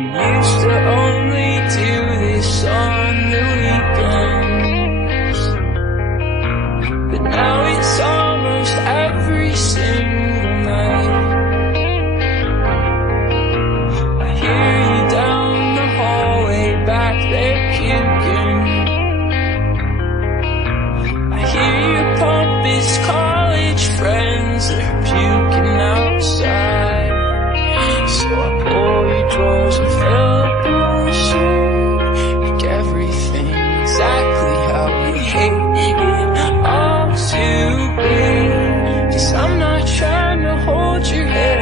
We used to only do this on the weekends, but now it's almost every single night. I hear you down the hallway back there puking. I hear you pump his college friends that are puking outside. So I pull your drawers and fill up your suit, make everything exactly how you hate it all to be. 'Cause I'm not trying to hold your head